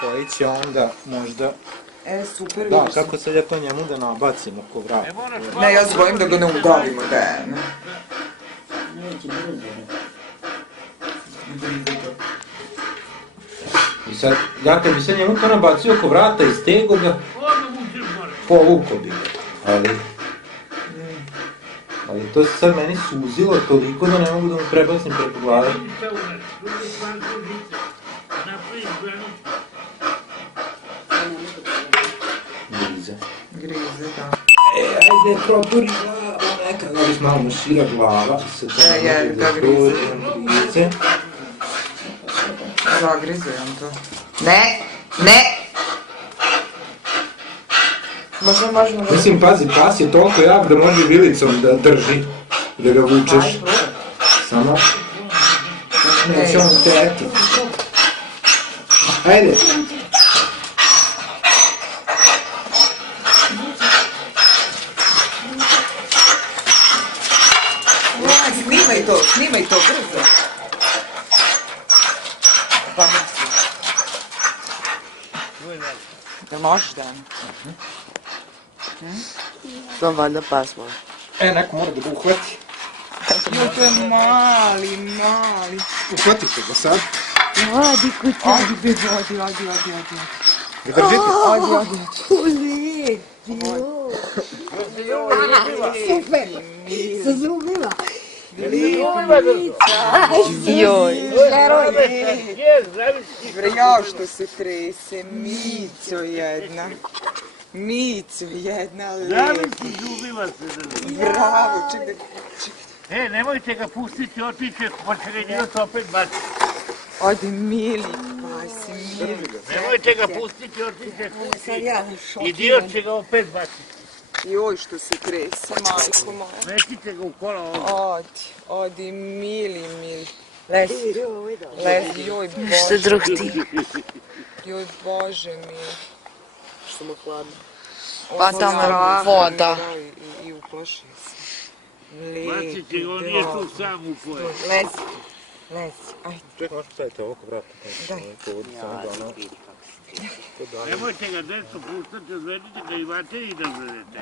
koji će onda možda... Super. Da, kako sad ja to njemu da nabacim oko vrata? Ne, ja se bojim da ga ne udavimo, Dejane. Neće brzo. I sad, ja kad bi sad njemu to nabacio oko vrata i stego ga, povuko bi ga, ali to se sad meni suzilo toliko da ne mogu da mu prebacim preko glave. Grize, da. Ajde, proburi glavu, neka da bi malo našira glava. Da grize. Zagrize on to. Ne! Možda. Mislim, pazi, pas je toliko jak da može vilicom da drži, da ga vučeš. Samo... Neće on teti. Ajde! Snimaj to, brzo. Pa mislim. Da možeš, Dan? To valjda pas može. Neko mora da ga uhvati. To je mali. Uhvatite ga sad. Odi kuća. Odi, bebe, odi. Ga držite? Odi. Uli. Super. Se zubila. Joj. Jao što se trese, Mico jedna lepa. Bravo, čekaj. Nemojte ga pustiti, otiče, pa će ga idiot opet baciti. Odi, mili, pasi, mili. Nemojte ga pustiti, otiče. Idiot će ga opet baciti. Joj što se trese, majko moja. Metite ga u kola ovdje. Odi, mili. Lesi, joj Bože. Što drhti. Joj Bože mili. Što mu hladno. Pa tamo je voda. I uplaši se. Bacit će ga, on nije tu sam u poje. Lesi, ajde. Čekaj, možete staviti ovo vrata. Daj. Nemojte ga desto pustati, odvedite ga i vate i da odvedete.